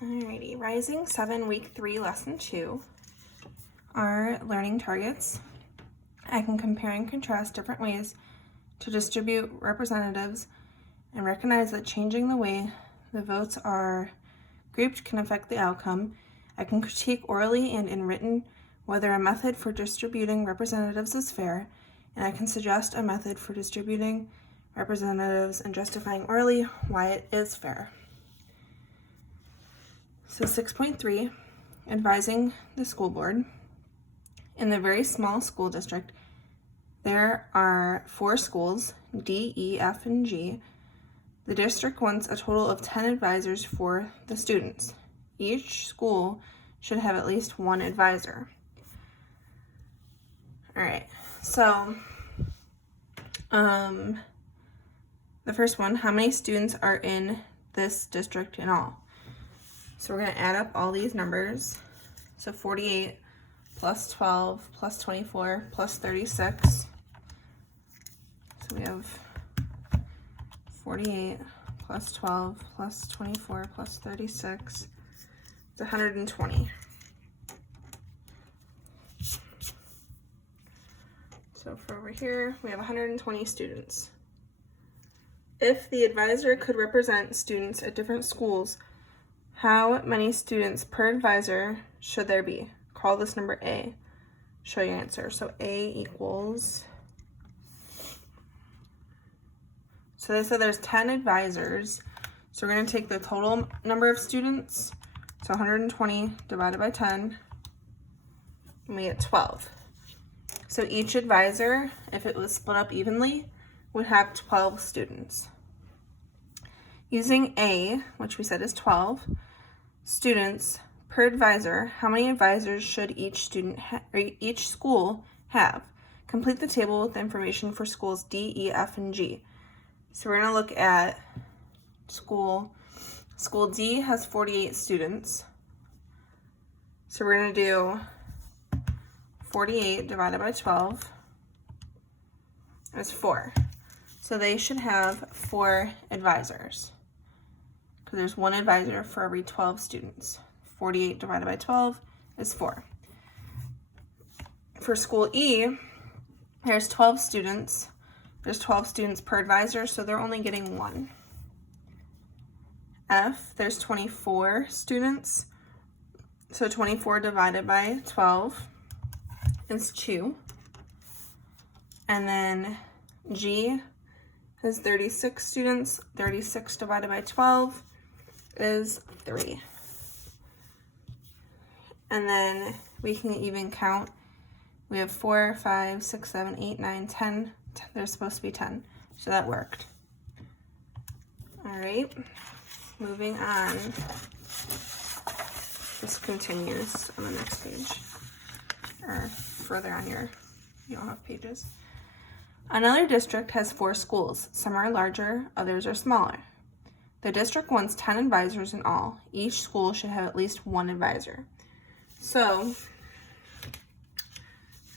Alrighty, Rising 7, Week 3, Lesson 2. Our learning targets. I can compare and contrast different ways to distribute representatives and recognize that changing the way the votes are grouped can affect the outcome. I can critique orally and in written whether a method for distributing representatives is fair, and I can suggest a method for distributing representatives and justifying orally why it is fair. So 6.3, advising the school board. In the very small school district, there are 4 schools, D, E, F, and G. The district wants a total of 10 advisors for the students. Each school should have at least 1 advisor. All right, so the first one, how many students are in this district in all? So we're going to add up all these numbers. So 48 plus 12 plus 24 plus 36. So we have 48 plus 12 plus 24 plus 36. It's 120. So for over here, we have 120 students. If the advisor could represent students at different schools, how many students per advisor should there be? Call this number A. Show your answer. So A equals, so they said there's 10 advisors. So we're going to take the total number of students, so 120 divided by 10, and we get 12. So each advisor, if it was split up evenly, would have 12 students. Using A, which we said is 12, students per advisor, how many advisors should each student or each school have? Complete the table with information for schools D, E, F, and G. So we're going to look at school D has 48 students. So we're going to do 48 divided by 12 is 4. So they should have 4 advisors, because there's 1 advisor for every 12 students. 48 divided by 12 is 4. For school E, there's 12 students. There's 12 students per advisor, so they're only getting 1. F, there's 24 students. So 24 divided by 12 is 2. And then G has 36 students. 36 divided by 12 is 3. And then we can even count. We have 4, 5, 6, 7, 8, 9, 10. There's supposed to be 10, so that worked. All right, moving on. This continues on the next page, or further on you don't have pages. Another district has 4 schools. Some are larger, others are smaller. The district wants 10 advisors in all. Each school should have at least 1 advisor. So,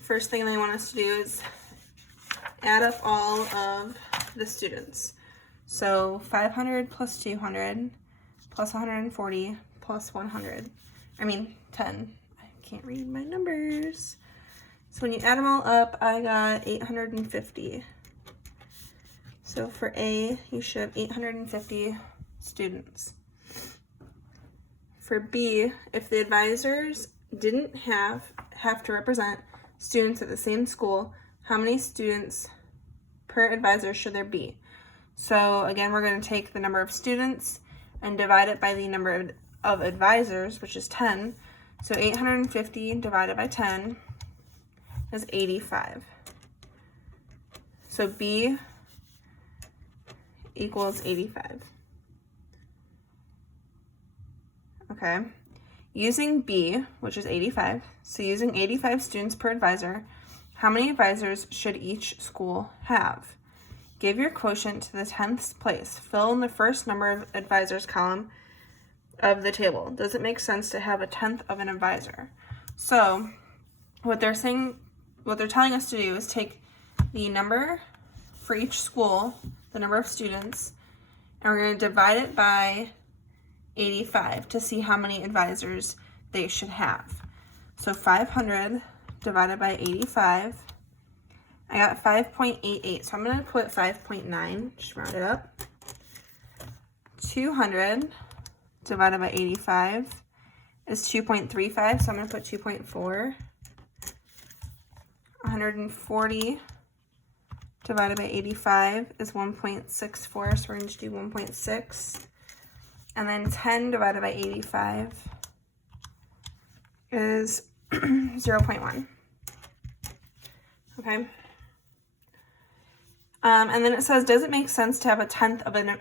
first thing they want us to do is add up all of the students. So 500 plus 200 plus 140 plus 100. 10. I can't read my numbers. So when you add them all up, I got 850. So for A, you should have 850 students. For B, if the advisors didn't have to represent students at the same school, how many students per advisor should there be? So again, we're going to take the number of students and divide it by the number of advisors, which is 10. So 850 divided by 10 is 85. So B equals 85. Okay. Using B, which is 85, so using 85 students per advisor, how many advisors should each school have? Give your quotient to the 10th place. Fill in the first number of advisors column of the table. Does it make sense to have a 10th of an advisor? So what they're telling us to do is take the number for each school, the number of students, and we're going to divide it by 85 to see how many advisors they should have. So 500 divided by 85, I got 5.88, so I'm going to put 5.9, just round it up. 200 divided by 85 is 2.35, so I'm going to put 2.4. 140 divided by 85 is 1.64, so we're going to do 1.6. And then 10 divided by 85 is 0.1. Okay. And then it says, does it make sense to have a tenth of an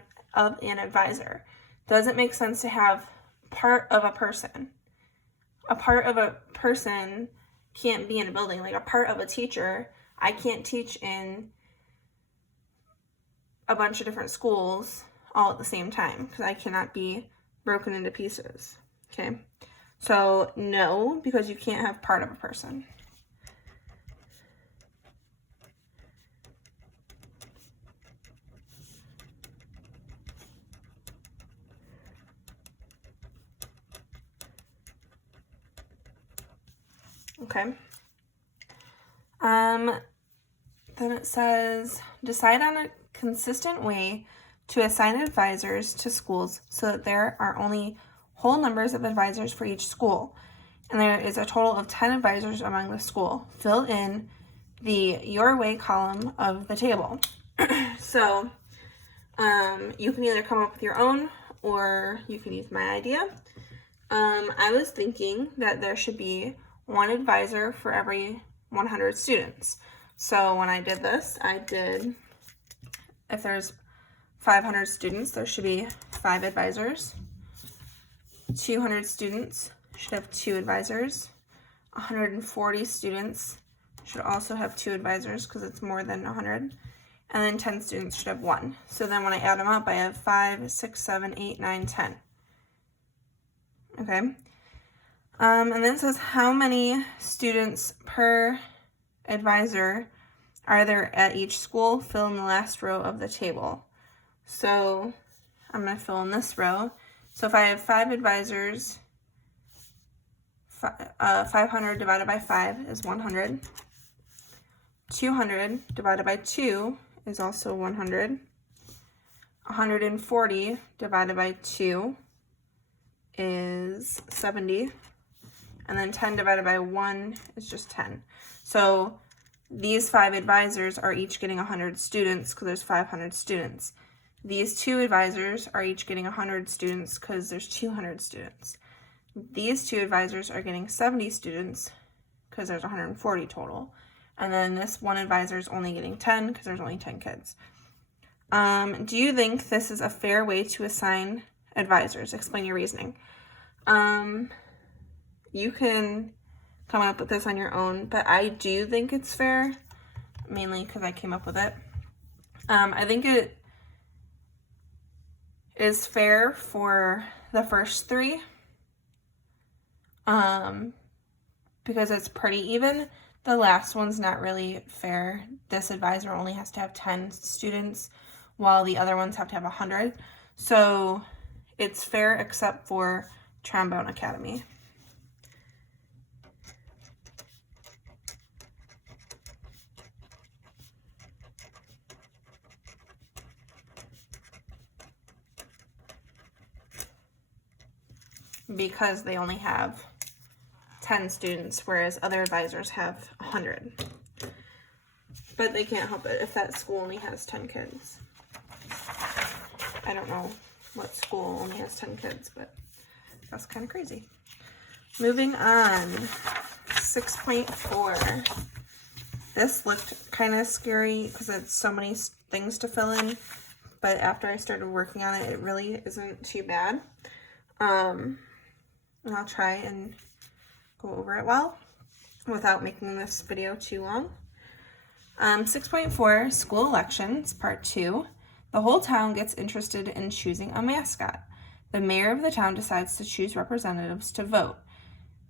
advisor? Does it make sense to have part of a person? A part of a person can't be in a building. Like a part of a teacher, I can't teach in a bunch of different schools all at the same time because I cannot be broken into pieces. Okay, so no, because you can't have part of a person. Okay. Then it says, decide on a consistent way to assign advisors to schools so that there are only whole numbers of advisors for each school, and there is a total of 10 advisors among the school. Fill in the your way column of the table. So you can either come up with your own or you can use my idea. I was thinking that there should be one advisor for every 100 students. So when I did this, if there's 500 students, there should be 5 advisors. 200 students should have 2 advisors. 140 students should also have 2 advisors because it's more than 100. And then 10 students should have 1. So then when I add them up, I have 5, 6, 7, 8, 9, 10. Okay. And then it says how many students per advisor are there at each school? Fill in the last row of the table. So I'm going to fill in this row. So if I have 5 advisors, 500 divided by 5 is 100. 200 divided by 2 is also 100. 140 divided by 2 is 70. And then 10 divided by 1 is just 10. So these 5 advisors are each getting 100 students because there's 500 students. These 2 advisors are each getting 100 students because there's 200 students. These 2 advisors are getting 70 students because there's 140 total. And then this one advisor is only getting 10 because there's only 10 kids. Do you think this is a fair way to assign advisors? Explain your reasoning. You can come up with this on your own, but I do think it's fair, mainly because I came up with it. I think it is fair for the first 3 because it's pretty even. The last one's not really fair. This advisor only has to have 10 students while the other ones have to have 100. So it's fair except for Trombone Academy. Because they only have 10 students, whereas other advisors have 100. But they can't help it if that school only has 10 kids. I don't know what school only has 10 kids, but that's kind of crazy. Moving on, 6.4. This looked kind of scary because it's so many things to fill in, but after I started working on it, it really isn't too bad. And I'll try and go over it well without making this video too long. 6.4, school elections, part 2. The whole town gets interested in choosing a mascot. The mayor of the town decides to choose representatives to vote.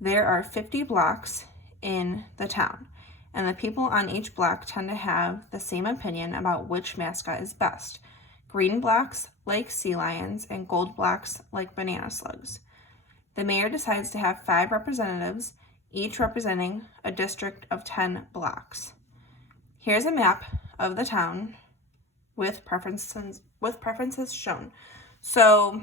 There are 50 blocks in the town, and the people on each block tend to have the same opinion about which mascot is best. Green blocks like sea lions and gold blacks like banana slugs. The mayor decides to have 5 representatives, each representing a district of 10 blocks. Here's a map of the town with preferences shown. So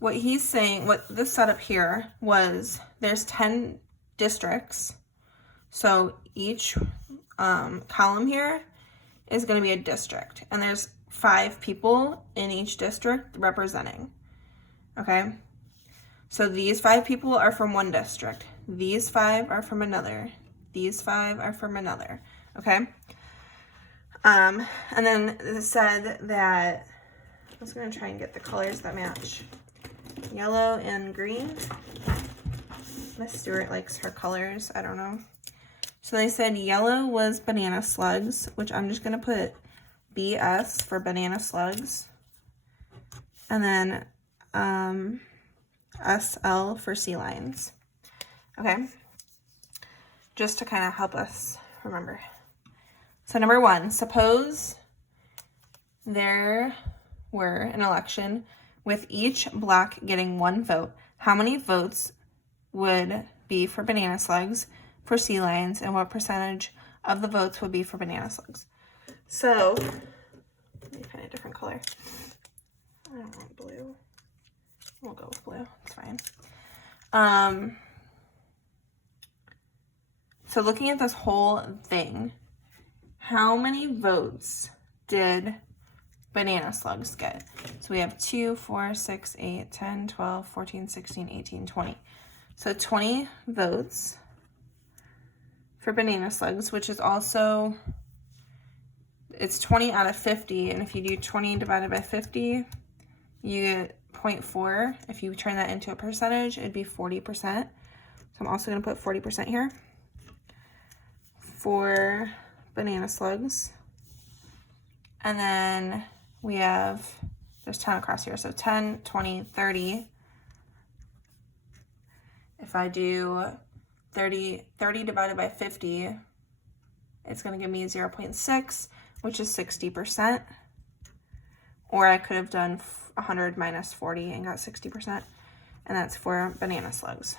what he's saying, what this setup here was, there's 10 districts. So each column here is going to be a district, and there's 5 people in each district representing. Okay, so these 5 people are from one district. These 5 are from another. These 5 are from another. Okay. And then it said that I was going to try and get the colors that match. Yellow and green. Miss Stewart likes her colors. I don't know. So they said yellow was banana slugs, which I'm just going to put BS for banana slugs. And then SL for sea lions. Okay. Just to kind of help us remember. So number 1, suppose there were an election with each block getting 1 vote. How many votes would be for banana slugs, for sea lions, and what percentage of the votes would be for banana slugs? So, let me find a different color. I don't want blue. We'll go with blue. It's fine. So looking at this whole thing, how many votes did banana slugs get? So we have 2, 4, 6, 8, 10, 12, 14, 16, 18, 20. So 20 votes for banana slugs, which is also, it's 20 out of 50. And if you do 20 divided by 50, you get 0.4. If you turn that into a percentage, it'd be 40%. So I'm also going to put 40% here for banana slugs. And then we have, there's 10 across here, so 10, 20, 30. If I do 30 divided by 50, it's going to give me 0.6, which is 60%. Or I could have done 100 minus 40 and got 60%, and that's for banana slugs.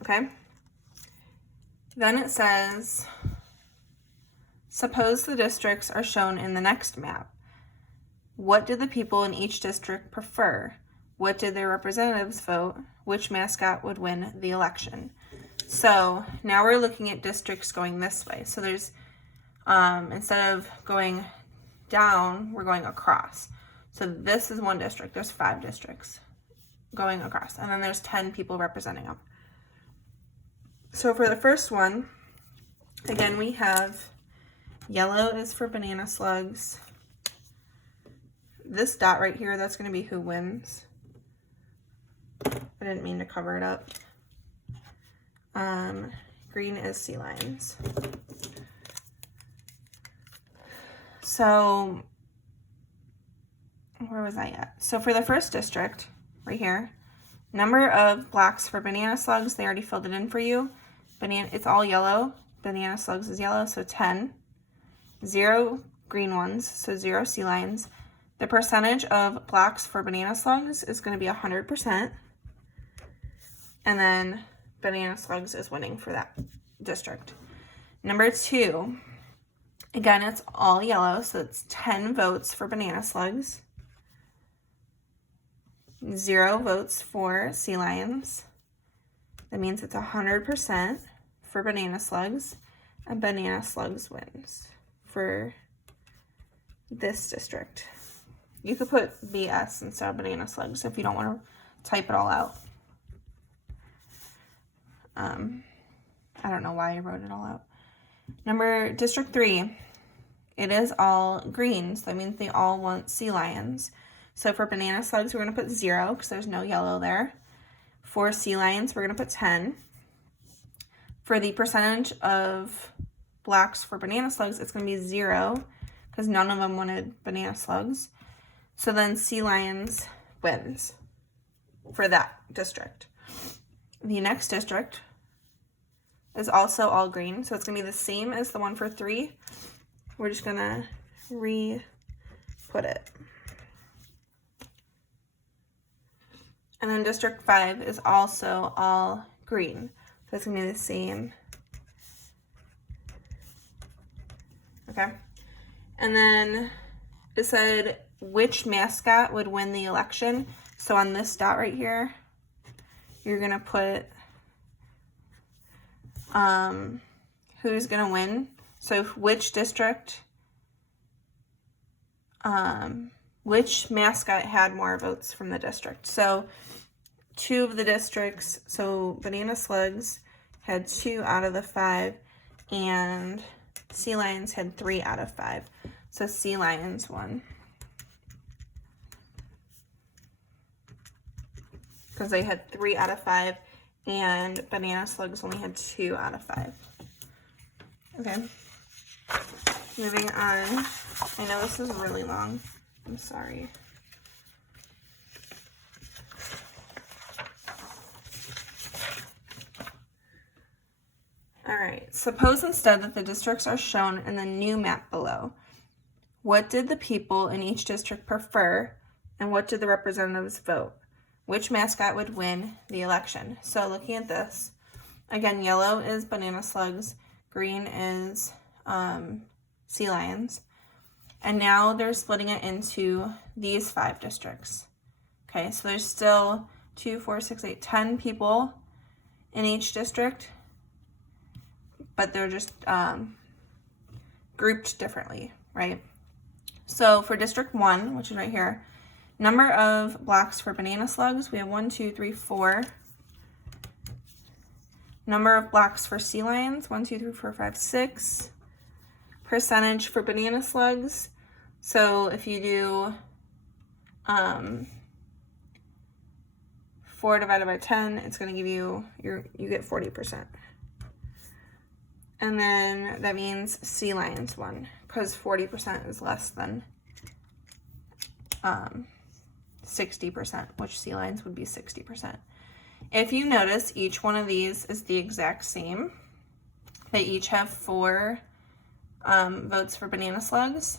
Okay? Then it says, suppose the districts are shown in the next map. What did the people in each district prefer? What did their representatives vote? Which mascot would win the election? So now we're looking at districts going this way. So there's, instead of going down, we're going across. So this is one district. There's 5 districts going across. And then there's 10 people representing them. So for the first one, again, we have yellow is for banana slugs. This dot right here, that's going to be who wins. I didn't mean to cover it up. Green is sea lions. So, where was I at? So for the first district, right here, number of blocks for banana slugs, they already filled it in for you. It's all yellow. Banana slugs is yellow, so 10. 0 green ones, so 0 sea lions. The percentage of blocks for banana slugs is going to be 100%. And then banana slugs is winning for that district. Number 2, again, it's all yellow, so it's 10 votes for banana slugs. 0 votes for sea lions. That means it's 100% for banana slugs, and banana slugs wins for this district. You could put BS instead of banana slugs if you don't want to type it all out. I don't know why I wrote it all out. District 3, it is all green, so that means they all want sea lions. So for banana slugs, we're going to put 0 because there's no yellow there. For sea lions, we're going to put 10. For the percentage of blacks for banana slugs, it's going to be 0 because none of them wanted banana slugs. So then sea lions wins for that district. The next district is also all green, so it's going to be the same as the one for 3. We're just going to re-put it. And then District 5 is also all green. So it's going to be the same. Okay. And then it said which mascot would win the election. So on this dot right here, you're going to put who's going to win. So which district, which mascot had more votes from the district. So 2 of the districts, so Banana Slugs had 2 out of the 5, and Sea Lions had 3 out of 5. So Sea Lions won. Because they had 3 out of 5, and Banana Slugs only had 2 out of 5. Okay. Moving on. I know this is really long. I'm sorry. Alright, suppose instead that the districts are shown in the new map below. What did the people in each district prefer, and what did the representatives vote? Which mascot would win the election? So looking at this, again, yellow is Banana Slugs, green is Sea Lions, and now they're splitting it into these 5 districts. Okay, so there's still 2, 4, 6, 8, 10 people in each district, but they're just grouped differently, right? So for District 1, which is right here, number of blocks for Banana Slugs, we have 1, 2, 3, 4. Number of blocks for Sea Lions, 1, 2, 3, 4, 5, 6. Percentage for Banana Slugs. So if you do 4 divided by 10, it's going to give you, you get 40%. And then that means Sea Lions won, because 40% is less than 60%, which Sea Lions would be 60%. If you notice, each one of these is the exact same. They each have 4 votes for Banana Slugs,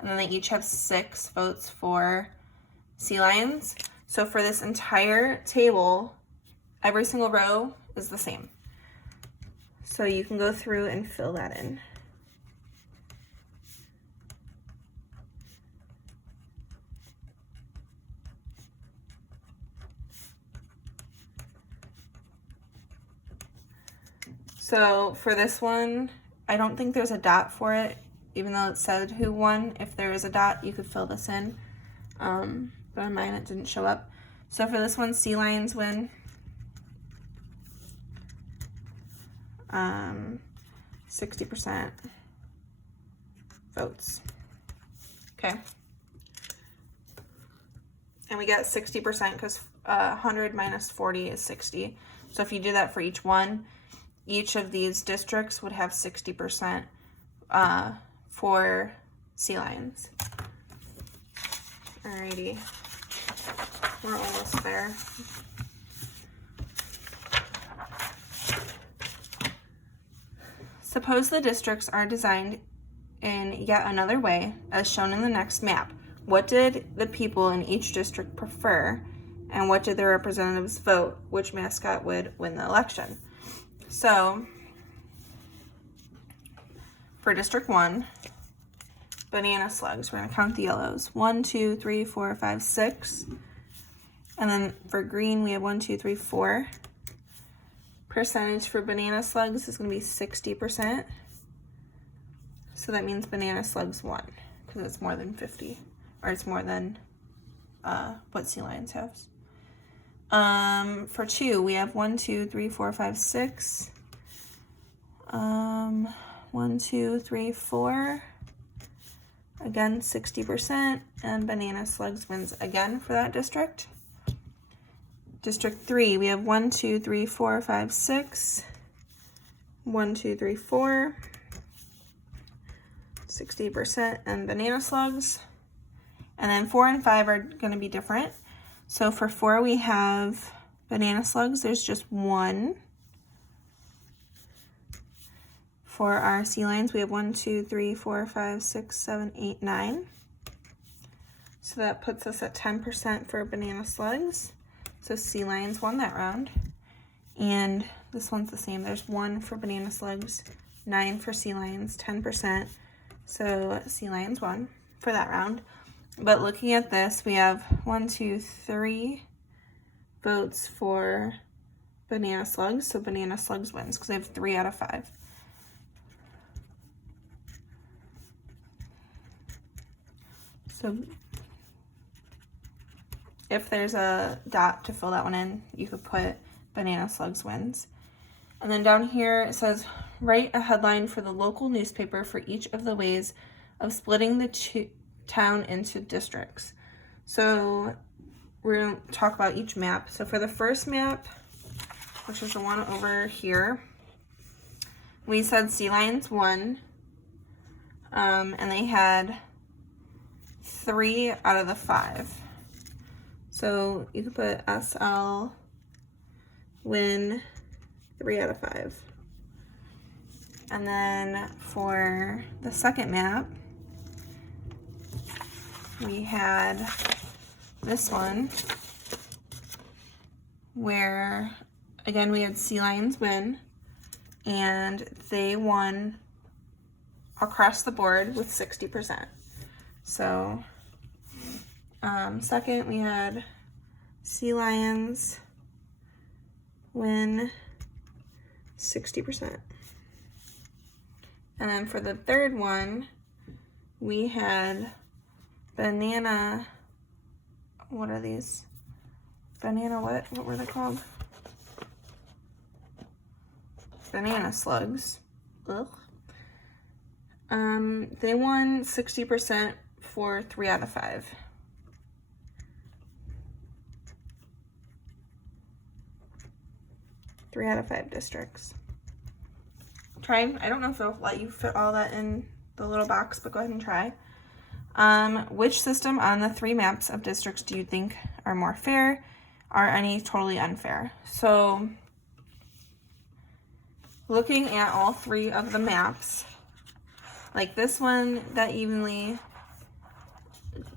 and then they each have 6 votes for Sea Lions. So for this entire table, every single row is the same. So you can go through and fill that in. So for this one, I don't think there's a dot for it, even though it said who won. If there is a dot, you could fill this in. But on mine, it didn't show up. So for this one, Sea Lions win. 60% votes. Okay. And we get 60% because 100 minus 40 is 60. So if you do that for each one, each of these districts would have 60% for Sea Lions. Alrighty. We're almost there. Suppose the districts are designed in yet another way, as shown in the next map. What did the people in each district prefer, and what did their representatives vote? Which mascot would win the election? So, for District 1, Banana Slugs, we're going to count the yellows. 1, 2, 3, 4, 5, 6. And then for green, we have 1, 2, 3, 4. Percentage for Banana Slugs is going to be 60%. So that means Banana Slugs won, because it's more than 50. Or it's more than what Sea Lions has. For 2, we have 1, 2, 3, 4, 5, 6. 1, 2, 3, 4. Again, 60%. And Banana Slugs wins again for that district. District 3, we have 1, 2, 3, 4, 5, 6. 1, 2, 3, 4. 60% and Banana Slugs. And then 4 and 5 are going to be different. So for 4, we have Banana Slugs. There's just 1. For our sea lions, we have 1, 2, 3, 4, 5, 6, 7, 8, 9. So that puts us at 10% for banana slugs. So sea lions won that round. And this one's the same. There's 1 for banana slugs, 9 for sea lions, 10%. So sea lions won for that round. But looking at this, we have 1, 2, 3 votes for banana slugs. So banana slugs wins because they have 3 out of 5. So if there's a dot to fill that one in, you could put banana slugs wins. And then down here it says, write a headline for the local newspaper for each of the ways of splitting the town into districts. So we're going to talk about each map. So for the first map, which is the one over here, we said sea lions won, and they had 3 out of the 5. So you could put SL win 3 out of 5. And then for the second map, we had this one where, again, we had sea lions win, and they won across the board with 60%. So second, we had sea lions win 60%. And then for the third one, we had banana, what are these? Banana what? What were they called? Banana slugs. Ugh. They won 60% for 3 out of 5. Three out of 5 districts. Try. I don't know if it'll let you fit all that in the little box, but go ahead and try. Which system on the 3 maps of districts do you think are more fair? Are any totally unfair? So, looking at all 3 of the maps, like this one that evenly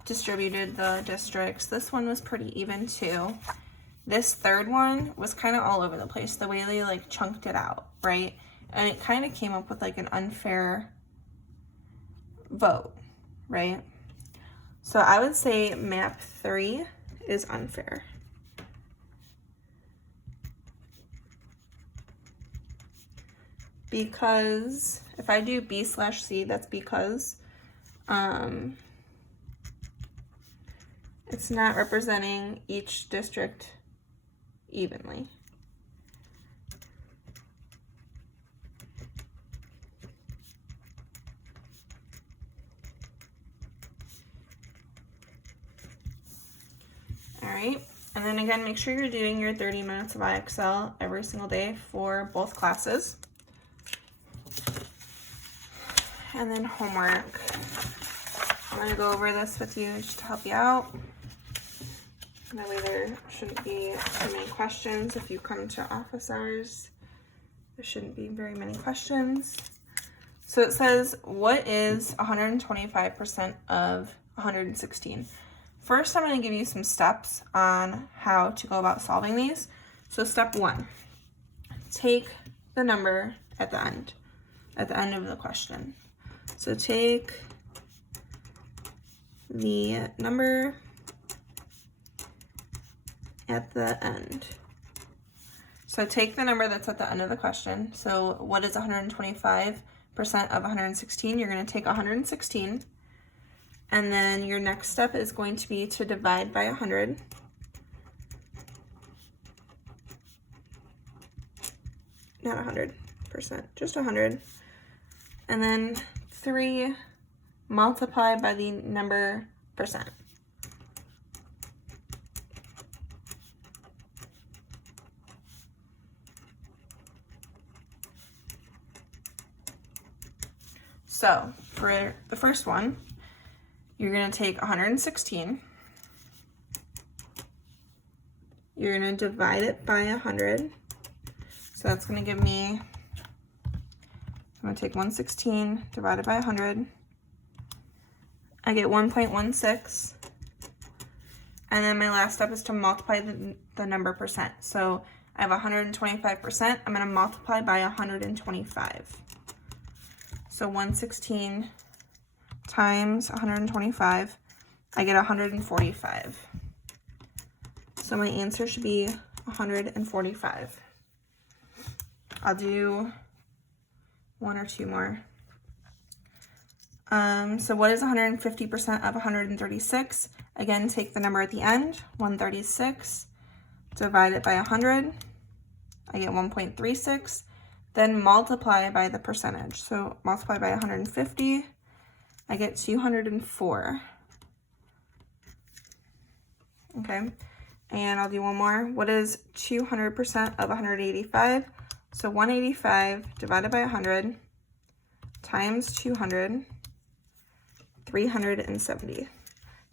distributed the districts, this one was pretty even too. This third one was kind of all over the place, the way they like chunked it out, right? And it kind of came up with like an unfair vote, right? So I would say map 3 is unfair. Because if I do B/C, that's because it's not representing each district evenly. All right, and then again, make sure you're doing your 30 minutes of IXL every single day for both classes. And then homework. I'm going to go over this with you just to help you out. That way there shouldn't be too many questions. If you come to office hours, there shouldn't be very many questions. So it says, what is 125% of 116? First, I'm going to give you some steps on how to go about solving these. So step 1, take the number at the end of the question. So take the number at the end. So take the number that's at the end of the question. So what is 125% of 116? You're going to take 116. And then your next step is going to be to divide by 100. Not 100%, just 100. And then 3 multiplied by the number percent. So for the first one, you're going to take 116. You're going to divide it by 100. So that's going to give me I'm going to take 116 divided by 100. I get 1.16. And then my last step is to multiply the number percent. So I have 125%. I'm going to multiply by 125. So 116 times 125, I get 145. So my answer should be 145. I'll do one or two more. So what is 150% of 136? Again, take the number at the end, 136, divide it by 100. I get 1.36. Then multiply by the percentage. So multiply by 150, I get 204. Okay, and I'll do one more. What is 200% of 185? So 185 divided by 100 times 200, 370.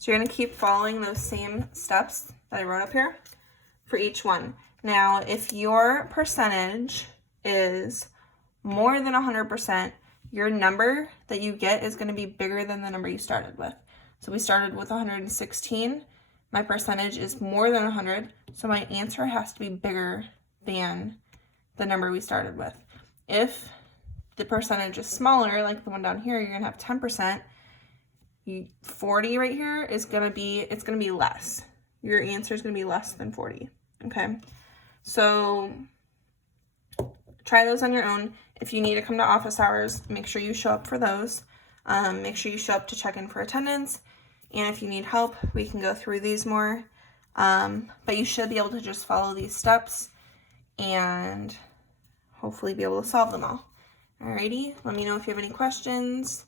So you're going to keep following those same steps that I wrote up here for each one. Now, if your percentage is more than 100%, your number that you get is going to be bigger than the number you started with. So we started with 116. My percentage is more than 100, so my answer has to be bigger than the number we started with. If the percentage is smaller, like the one down here, you're going to have 10%. 40 right here is going to be less. Your answer is going to be less than 40. Okay, so try those on your own. If you need to come to office hours, make sure you show up for those. Make sure you show up to check in for attendance. And if you need help, we can go through these more. But you should be able to just follow these steps and hopefully be able to solve them all. Alrighty, let me know if you have any questions,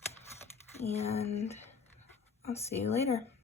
and I'll see you later.